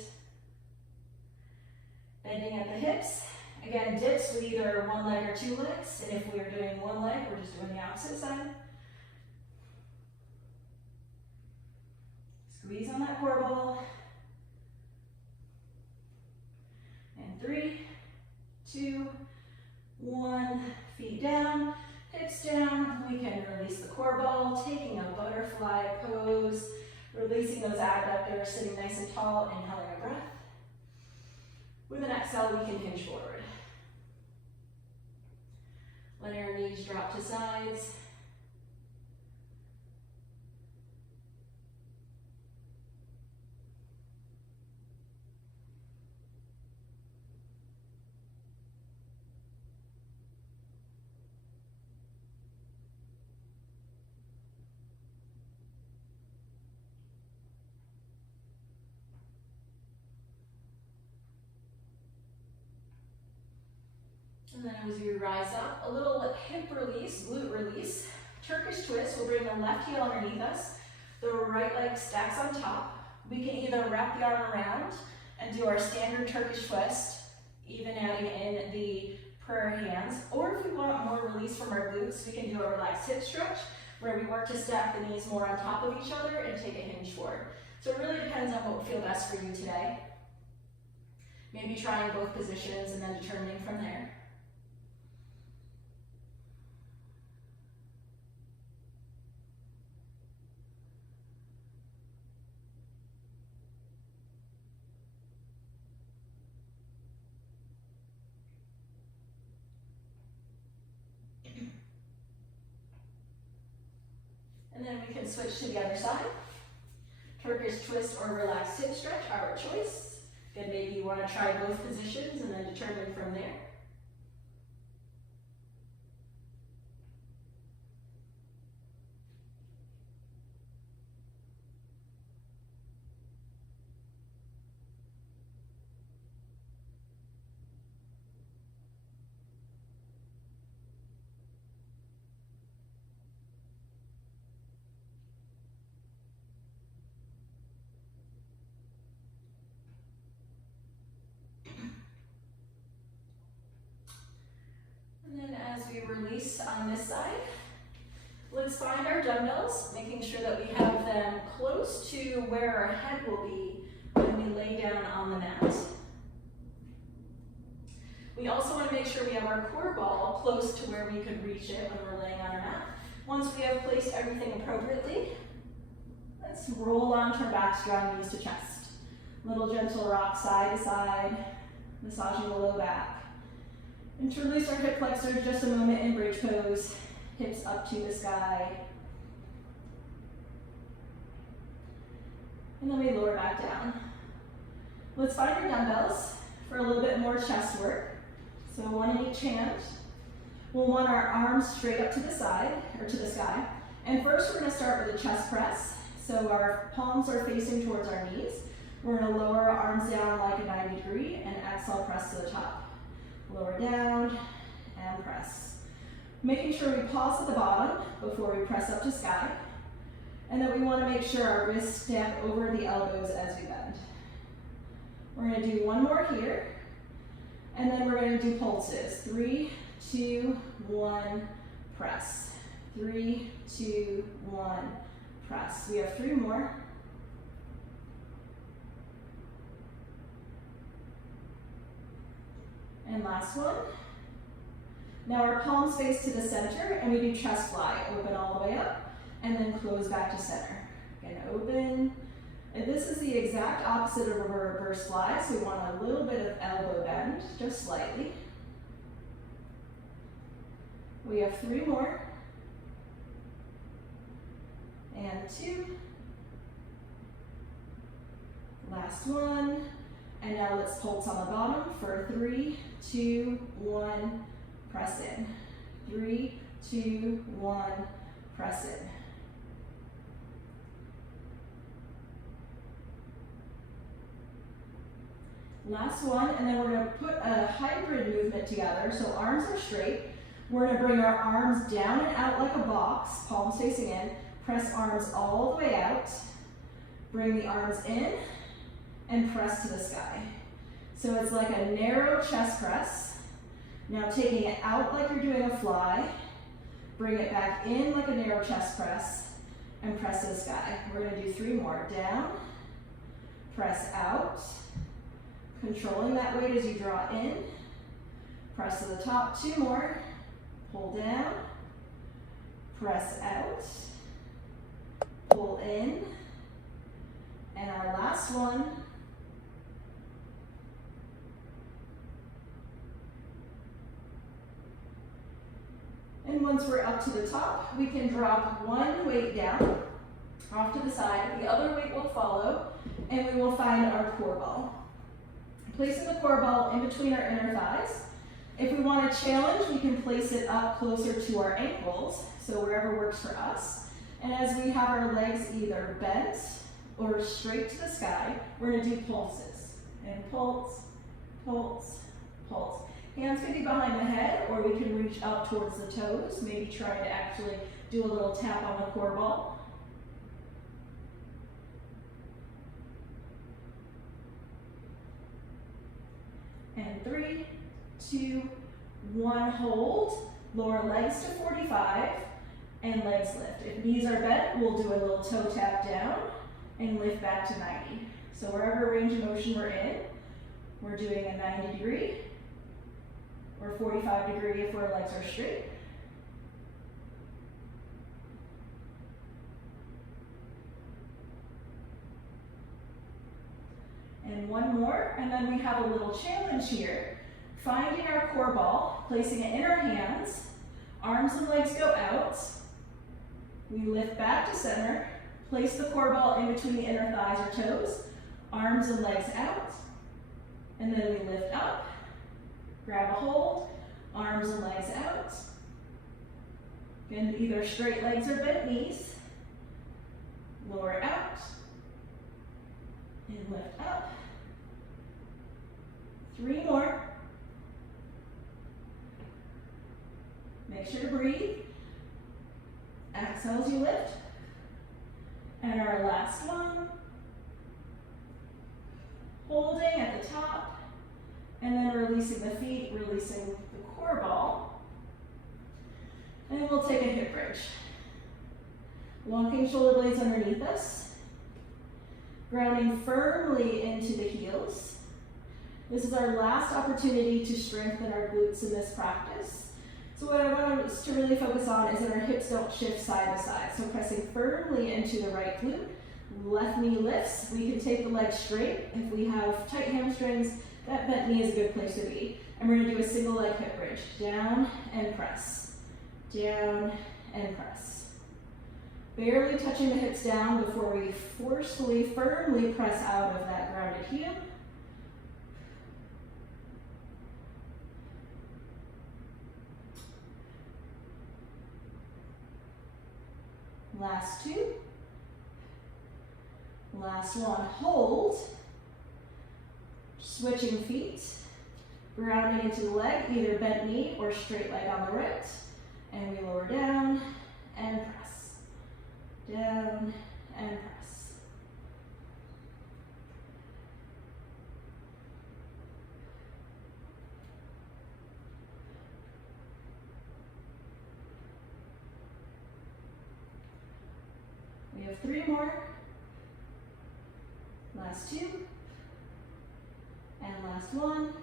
Bending at the hips. Again, dips with either one leg or 2 legs, and if we're doing one leg, we're just doing the opposite side. Squeeze on that core ball. And 3, 2, 1, feet down, hips down. We can release the core ball, taking a butterfly pose, releasing those adductors, sitting nice and tall, inhaling a breath. With an exhale, we can hinge forward. Let our knees drop to sides. And then as you rise up, a little hip release, glute release. Turkish twist, we'll bring the left heel underneath us. The right leg stacks on top. We can either wrap the arm around and do our standard Turkish twist, even adding in the prayer hands. Or if we want more release from our glutes, we can do a relaxed hip stretch, where we work to stack the knees more on top of each other and take a hinge forward. So it really depends on what would feel best for you today. Maybe trying both positions and then determining from there. And then we can switch to the other side. Turkish twist or relaxed hip stretch, our choice. Again, maybe you want to try both positions and then determine from there. As we release on this side, let's find our dumbbells, making sure that we have them close to where our head will be when we lay down on the mat. We also want to make sure we have our core ball close to where we could reach it when we're laying on our mat. Once we have placed everything appropriately, let's roll onto our backs, drawing knees to chest. Little gentle rock side to side, massaging the low back. And to release our hip flexors, just a moment in bridge pose, hips up to the sky. And then we lower back down. Let's find our dumbbells for a little bit more chest work. So one in each hand. We'll want our arms straight up to the side, or to the sky. And first we're gonna start with a chest press. So our palms are facing towards our knees. We're gonna lower our arms down like a 90 degree and exhale, press to the top. Lower down and press. Making sure we pause at the bottom before we press up to sky. And then we want to make sure our wrists step over the elbows as we bend. We're going to do one more here. And then we're going to do pulses. 3, 2, 1, press. 3, 2, 1, press. We have 3 more. And last one. Now our palms face to the center and we do chest fly. Open all the way up and then close back to center. Again, open. And this is the exact opposite of a reverse fly, so we want a little bit of elbow bend, just slightly. We have 3 more. And 2. Last one. And now let's pulse on the bottom for 3, 2, 1, press in. 3, 2, 1, press in. Last one, and then we're going to put a hybrid movement together. So arms are straight. We're going to bring our arms down and out like a box, palms facing in. Press arms all the way out. Bring the arms in and press to the sky. So it's like a narrow chest press. Now taking it out like you're doing a fly. Bring it back in like a narrow chest press and press to the sky. We're going to do 3 more. Down, press out. Controlling that weight as you draw in. Press to the top. 2 more. Pull down. Press out. Pull in. And our last one. And once we're up to the top, we can drop one weight down off to the side. The other weight will follow, and we will find our core ball. Placing the core ball in between our inner thighs. If we want to challenge, we can place it up closer to our ankles, so wherever works for us. And as we have our legs either bent or straight to the sky, we're going to do pulses. And pulse, pulse, pulse. Hands can be behind the head, or we can reach up towards the toes, maybe try to actually do a little tap on the core ball. And 3, 2, 1, hold. Lower legs to 45 and legs lift. If knees are bent, we'll do a little toe tap down and lift back to 90. So wherever range of motion we're in, we're doing a 90 degree or 45 degree if our legs are straight. And 1 more, and then we have a little challenge here. Finding our core ball, placing it in our hands, arms and legs go out. We lift back to center, place the core ball in between the inner thighs or toes, arms and legs out, and then we lift up, grab a hold, arms and legs out. Again, either straight legs or bent knees. Lower out, and lift up. 3 more. Make sure to breathe. Exhale as you lift. And our last one. Holding at the top. And then releasing the feet, releasing the core ball. And we'll take a hip bridge. Walking shoulder blades underneath us. Grounding firmly into the heels. This is our last opportunity to strengthen our glutes in this practice. So what I want us to really focus on is that our hips don't shift side to side. So pressing firmly into the right glute, left knee lifts. We can take the leg straight. If we have tight hamstrings, that bent knee is a good place to be. And we're going to do a single leg hip bridge. Down and press. Down and press. Barely touching the hips down before we forcefully, firmly press out of that grounded heel. Last 2. Last one, hold. Switching feet. Grounding into the leg, either bent knee or straight leg on the right. And we lower down and press. Down and press. We have 3 more. Last 2. And last 1.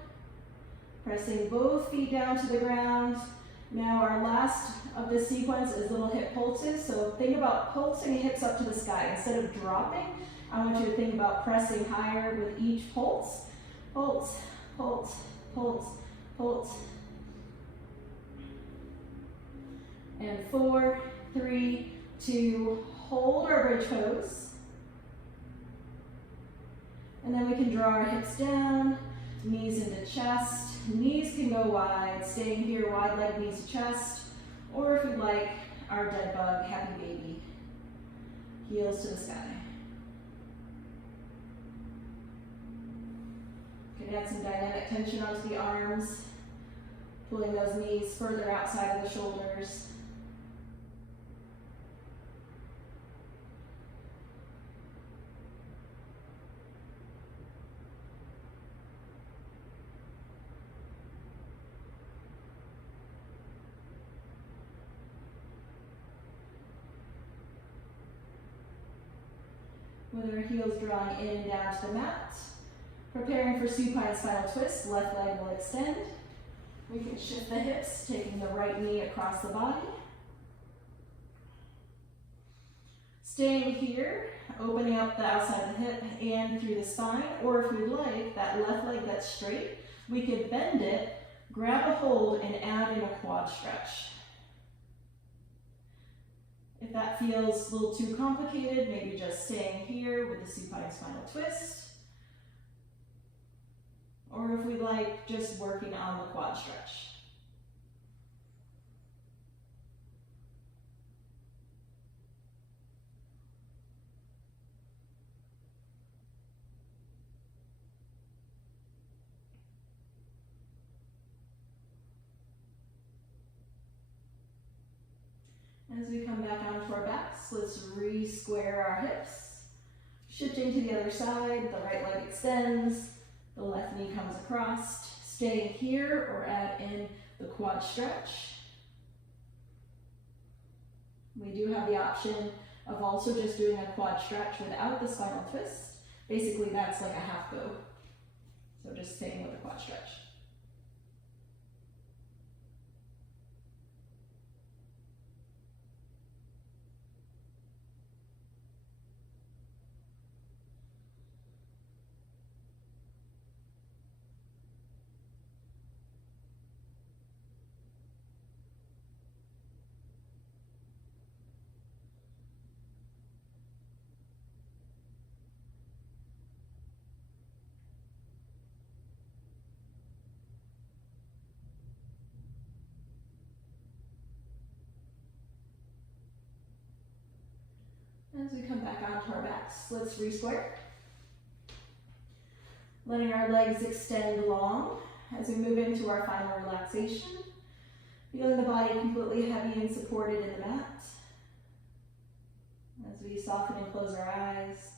Pressing both feet down to the ground. Now our last of this sequence is little hip pulses. So think about pulsing the hips up to the sky. Instead of dropping, I want you to think about pressing higher with each pulse. Pulse, pulse, pulse, pulse. And 4, 3, 2, hold our bridge pose. And then we can draw our hips down, knees into chest. Knees can go wide, staying here, wide leg, knees to chest. Or if you'd like, our dead bug, happy baby. Heels to the sky. can add some dynamic tension onto the arms, pulling those knees further outside of the shoulders. With our heels drawing in and down to the mat. Preparing for supine spinal twist, left leg will extend. We can shift the hips, taking the right knee across the body. Staying here, opening up the outside of the hip and through the spine, or if we'd like, that left leg that's straight, we could bend it, grab a hold, and add in a quad stretch. If that feels a little too complicated, maybe just staying here with the supine spinal twist. Or if we like, just working on the quad stretch. As we come back onto our backs, let's re-square our hips. Shifting to the other side, the right leg extends, the left knee comes across. Staying here or add in the quad stretch. We do have the option of also just doing a quad stretch without the spinal twist. Basically, that's like a half go. So just staying with the quad stretch. As we come back onto our backs, let's re-square. Letting our legs extend long as we move into our final relaxation. Feeling the body completely heavy and supported in the mat. As we soften and close our eyes.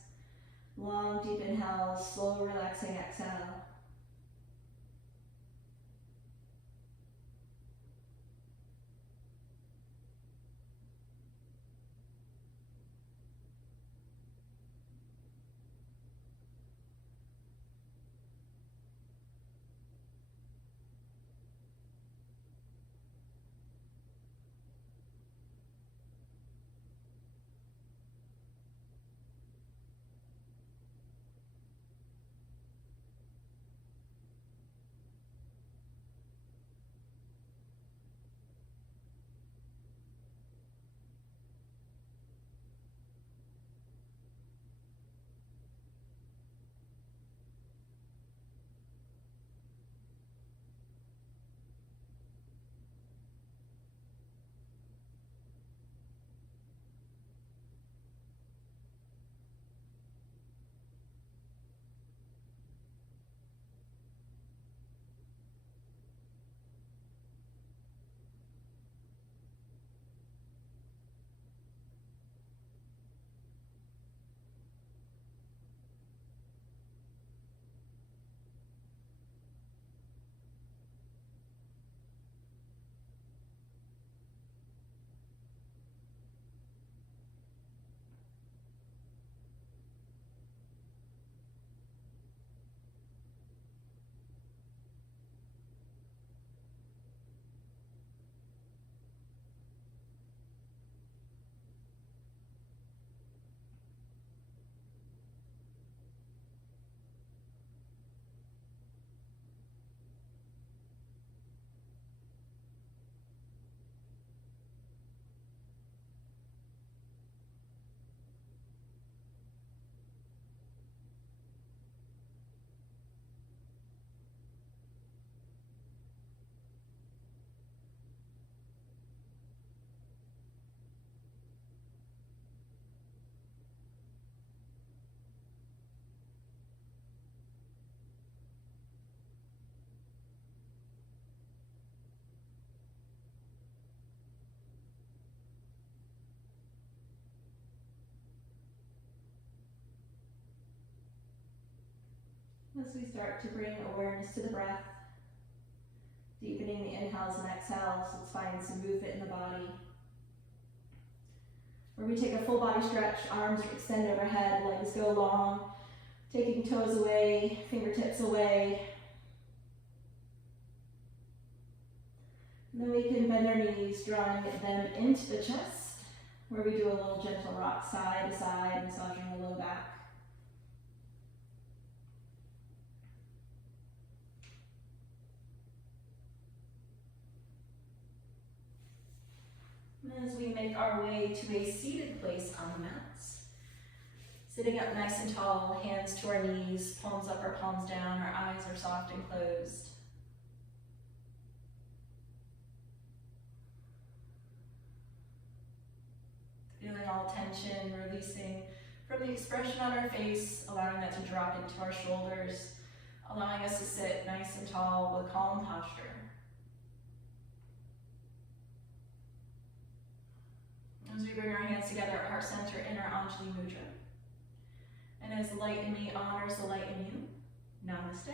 Long, deep inhales, slow, relaxing exhale. As we start to bring awareness to the breath, deepening the inhales and exhales, let's find some movement in the body. Where we take a full body stretch, arms extend overhead, legs go long, taking toes away, fingertips away. And then we can bend our knees, drawing them into the chest, where we do a little gentle rock side to side, massaging the low back. And as we make our way to a seated place on the mats, sitting up nice and tall, hands to our knees, palms up or palms down, our eyes are soft and closed. Feeling all tension, releasing from the expression on our face, allowing that to drop into our shoulders, allowing us to sit nice and tall with calm posture. As we bring our hands together at heart center in our Anjali Mudra. And as light in me honors the light in you, namaste.